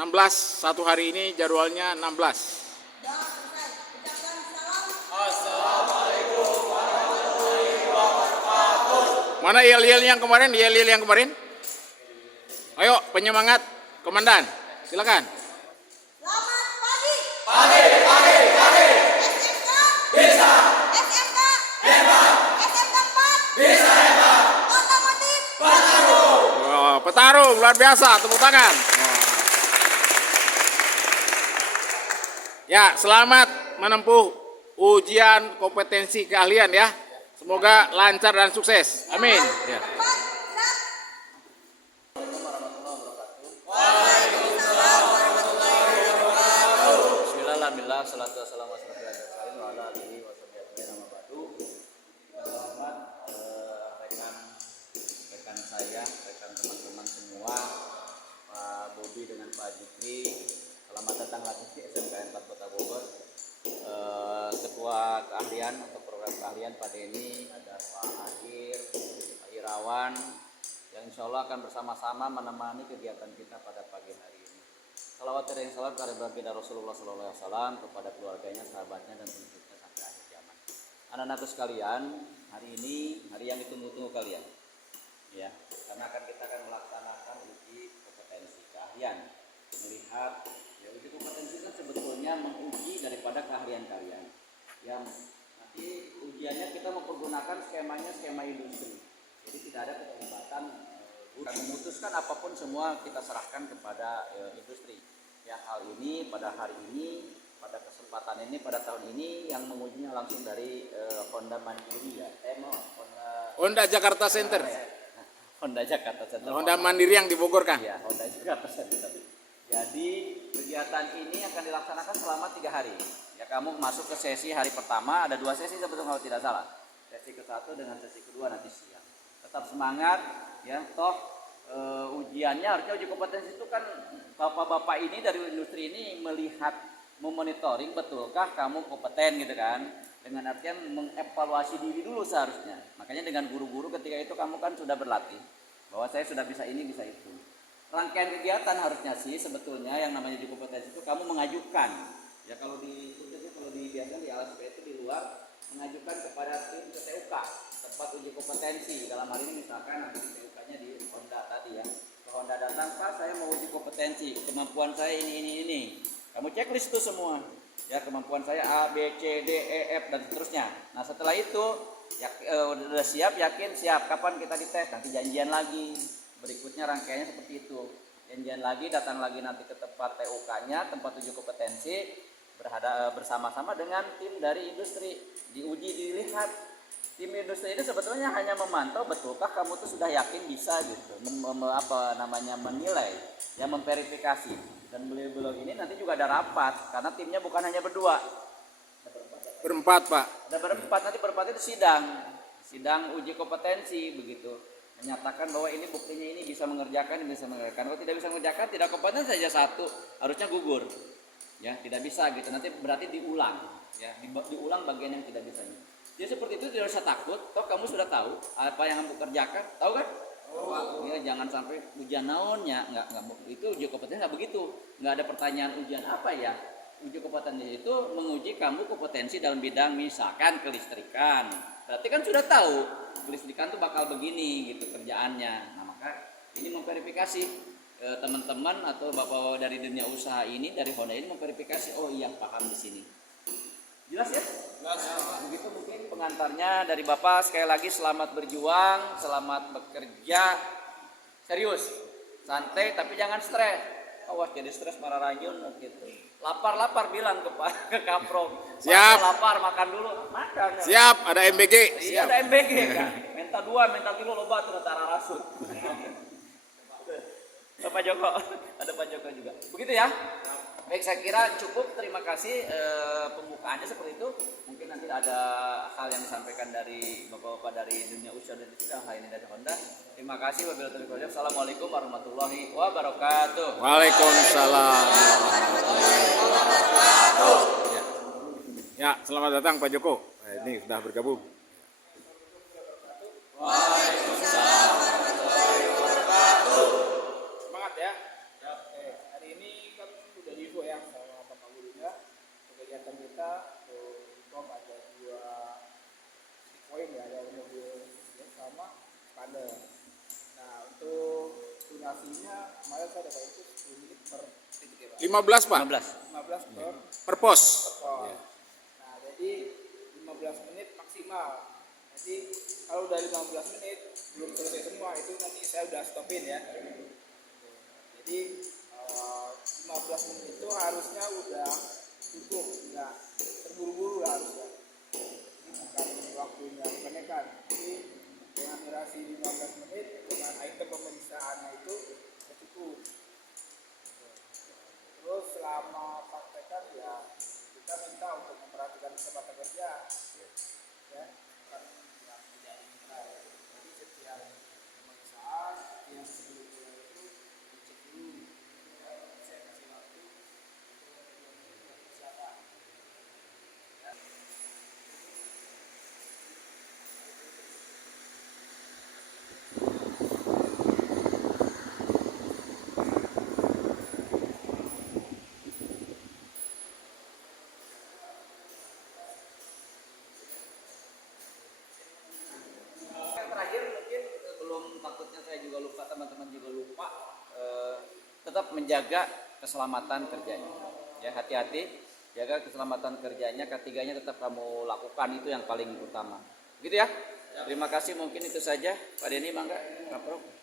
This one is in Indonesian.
16 satu hari ini jadwalnya 16. Assalamualaikum warahmatullahi wabarakatuh. Mana yel-yel yang kemarin? Yel-yel yang kemarin? Ayo penyemangat komandan, silakan. Selamat pagi. Pagi. SMK Bisa. SMK Hebat. SMK 4 Bisa hebat. otomotif Petarung. Oh, petarung luar biasa, tepuk tangan. Ya, selamat menempuh ujian kompetensi keahlian ya. Semoga lancar dan sukses. Amin. Ya. Bismillahirrahmanirrahim. Salatu wassalamu ala alihi wasallam. Rekan saya, rekan teman-teman semua, Pak Bobi dengan Pak Jikri, selamat datang lagi di SMK 4 Kota Bogor. Ketua keahlian atau program keahlian Pak Denny, ada Pak Akhir, Pak Irawan, yang insya Allah akan bersama-sama menemani kegiatan kita pada pagi hari ini. Salawat dan salam kepada baginda Rasulullah SAW, kepada keluarganya, sahabatnya, dan pengikutnya sampai akhir zaman. Anak-anakku sekalian, hari ini hari yang ditunggu-tunggu kalian, ya, karena kita akan melaksanakan uji kompetensi keahlian. Melihat, ya, uji kompetensi kan sebetulnya menguji daripada keahlian kalian. Yang nanti ujiannya kita mempergunakan skema industri. Jadi tidak ada keterlibatan. Bukan memutuskan apapun, semua kita serahkan kepada industri. Ya, hal ini pada hari ini, pada kesempatan ini, pada tahun ini yang mengujinya langsung dari Honda Mandiri ya. Honda Jakarta Center. Honda Jakarta Center. Honda Mandiri yang di Bogor kan? Ya, Honda Jakarta Center. Jadi kegiatan ini akan dilaksanakan selama 3 hari. Ya, kamu masuk ke sesi hari pertama, ada 2 sesi sebetulnya kalau tidak salah. Sesi ke-1 dengan sesi kedua nanti siang. Tetap semangat, ya, toh ujiannya harusnya uji kompetensi itu kan bapak-bapak ini dari industri ini melihat, memonitoring betulkah kamu kompeten gitu kan, dengan artian mengevaluasi diri dulu seharusnya. Makanya dengan guru-guru ketika itu kamu kan sudah berlatih bahwa saya sudah bisa ini, bisa itu. Rangkaian kegiatan harusnya sih sebetulnya yang namanya uji kompetensi itu kamu mengajukan, ya, kalau di biasanya di LSP itu di luar mengajukan kepada tim TUK tempat uji kompetensi. Dalam hal ini misalkan nanti TUK-nya di Honda tadi ya, ke Honda datang, Pak saya mau uji kompetensi, kemampuan saya ini. Kamu checklist itu semua, ya, kemampuan saya A, B, C, D, E, F dan seterusnya. Nah setelah itu ya, udah siap, yakin, siap, kapan kita dites, nanti janjian lagi. Berikutnya rangkaiannya seperti itu, janjian lagi, datang lagi nanti ke tempat TUK-nya, tempat uji kompetensi, bersama-sama dengan tim dari industri, diuji, dilihat. Tim industri ini sebetulnya hanya memantau betulkah kamu tuh sudah yakin bisa gitu, menilai, ya, memverifikasi. Dan beliau ini nanti juga ada rapat, karena timnya bukan hanya berdua, Berempat, Pak. ada berempat, nanti berempat itu sidang uji kompetensi begitu, menyatakan bahwa ini buktinya ini bisa mengerjakan, Kalau tidak bisa mengerjakan, tidak kompeten saja satu, harusnya gugur, ya, tidak bisa gitu. Nanti berarti diulang, ya, diulang bagian yang tidak bisa. Jadi seperti itu, tidak usah takut, toh kamu sudah tahu apa yang kamu kerjakan, tahu kan? Ya, jangan sampai ujian naonnya, nggak itu uji kompetensi nggak begitu, nggak ada pertanyaan ujian apa ya. Uji kompetensi itu menguji kamu kompetensi dalam bidang misalkan kelistrikan. Berarti kan sudah tahu kelistrikan tuh bakal begini gitu kerjaannya. Nah maka ini memverifikasi teman-teman atau bapak dari dunia usaha ini, dari Honda ini memverifikasi, oh iya paham di sini. Jelas ya? Jelas. Begitu mungkin pengantarnya dari Bapak. Sekali lagi selamat berjuang, selamat bekerja, serius, santai tapi jangan stres. Awas jadi stres marah rayun gitu. Lapar bilang ke Kaprok. Siap. Lapar makan dulu, makan. Siap, ada MBG. Iya, ada MBG kan. Minta 2, minta 3 loba tuh tara rasut. Pak Joko, ada Pak Joko juga. Begitu ya. Baik, saya kira cukup. Terima kasih pembukaannya seperti itu. Mungkin nanti ada hal yang disampaikan dari bapak-bapak dari dunia usaha dan hal ini dari Honda. Terima kasih. Wabillahi taufiq wal hidayah. Assalamualaikum warahmatullahi wabarakatuh. Waalaikumsalam. Ya, selamat datang Pak Joko. Ini sudah bergabung. Waalaikumsalam warahmatullahi wabarakatuh. Semangat ya. Hari ini waktunya kemarin saya dapat itu 10 menit per titik ya Pak. 15 Pak 15. 15 per per pos. pos. Nah, jadi 15 menit maksimal. Jadi kalau udah 15 menit belum selesai semua itu nanti saya udah stopin ya. Jadi 15 menit itu harusnya udah cukup, nggak terburu-buru lah harusnya. Ini bukan waktunya kepenekan. Jadi dengan durasi 15 menit dengan item pemeriksaannya itu cukup. Terus selama praktekan ya kita minta untuk memperhatikan kesempatan kerja, ya kan yang tidak diminta. Jadi setiap pemeriksaan yang sebelumnya itu dicek dulu. Ya, saya kasih waktu untuk persiapan. Yang terakhir mungkin belum, takutnya saya juga lupa, teman-teman juga lupa, tetap menjaga keselamatan kerjanya. Ya, hati-hati, jaga keselamatan kerjanya. Ketiganya tetap kamu lakukan, itu yang paling utama. Gitu ya. Terima kasih, mungkin itu saja. Pak Denny, mangga, Kaprok.